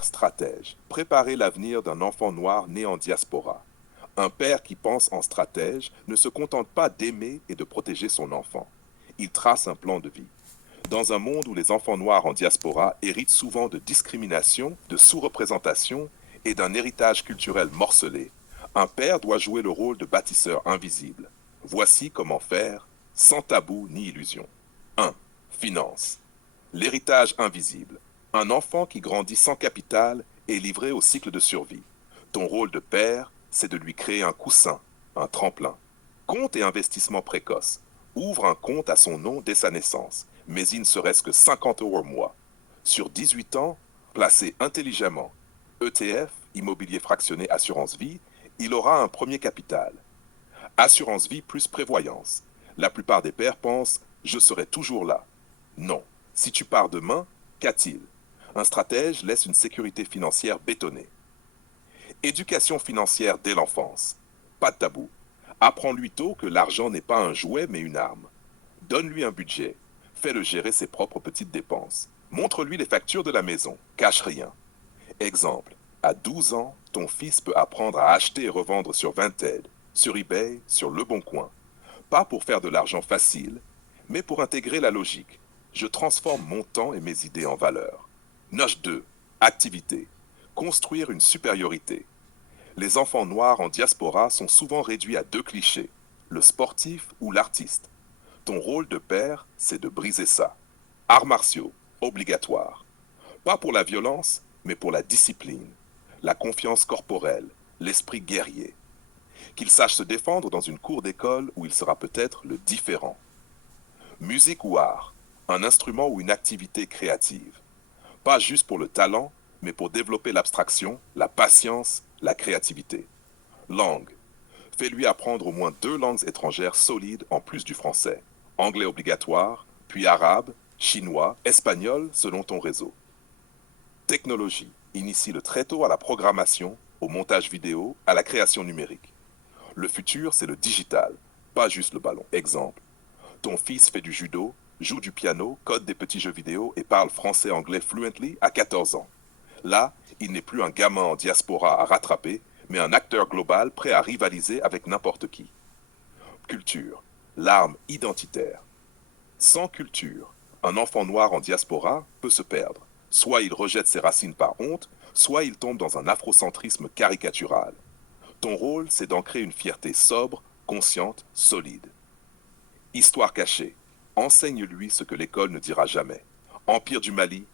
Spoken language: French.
Stratège. Préparer l'avenir d'un enfant noir né en diaspora. Un père qui pense en stratège ne se contente pas d'aimer et de protéger son enfant. Il trace un plan de vie. Dans un monde où les enfants noirs en diaspora héritent souvent de discrimination, de sous-représentation et d'un héritage culturel morcelé, un père doit jouer le rôle de bâtisseur invisible. Voici comment faire, sans tabou ni illusion. 1. Finance. L'héritage invisible. Un enfant qui grandit sans capital est livré au cycle de survie. Ton rôle de père, c'est de lui créer un coussin, un tremplin. Compte et investissement précoce. Ouvre un compte à son nom dès sa naissance, mais il ne serait-ce que 50 € au mois. Sur 18 ans, placé intelligemment, ETF, immobilier fractionné assurance vie, il aura un premier capital. Assurance vie plus prévoyance. La plupart des pères pensent je serai toujours là. Non. Si tu pars demain, qu'a-t-il? Un stratège laisse une sécurité financière bétonnée. Éducation financière dès l'enfance. Pas de tabou. Apprends-lui tôt que l'argent n'est pas un jouet mais une arme. Donne-lui un budget. Fais-le gérer ses propres petites dépenses. Montre-lui les factures de la maison. Cache rien. Exemple. À 12 ans, ton fils peut apprendre à acheter et revendre sur Vinted, sur eBay, sur Le Bon Coin. Pas pour faire de l'argent facile, mais pour intégrer la logique. Je transforme mon temps et mes idées en valeur. Noche 2. Activité. Construire une supériorité. Les enfants noirs en diaspora sont souvent réduits à deux clichés, le sportif ou l'artiste. Ton rôle de père, c'est de briser ça. Arts martiaux, obligatoire. Pas pour la violence, mais pour la discipline, la confiance corporelle, l'esprit guerrier. Qu'il sache se défendre dans une cour d'école où il sera peut-être le différent. Musique ou art, un instrument ou une activité créative. Pas juste pour le talent, mais pour développer l'abstraction, la patience, la créativité. Langue. Fais-lui apprendre au moins 2 langues étrangères solides en plus du français. Anglais obligatoire, puis arabe, chinois, espagnol selon ton réseau. Technologie. Initie-le très tôt à la programmation, au montage vidéo, à la création numérique. Le futur, c'est le digital, pas juste le ballon. Exemple. Ton fils fait du judo, joue du piano, code des petits jeux vidéo et parle français-anglais fluently à 14 ans. Là, il n'est plus un gamin en diaspora à rattraper, mais un acteur global prêt à rivaliser avec n'importe qui. Culture, l'arme identitaire. Sans culture, un enfant noir en diaspora peut se perdre. Soit il rejette ses racines par honte, soit il tombe dans un afrocentrisme caricatural. Ton rôle, c'est d'ancrer une fierté sobre, consciente, solide. Histoire cachée. Enseigne-lui ce que l'école ne dira jamais. Empire du Mali,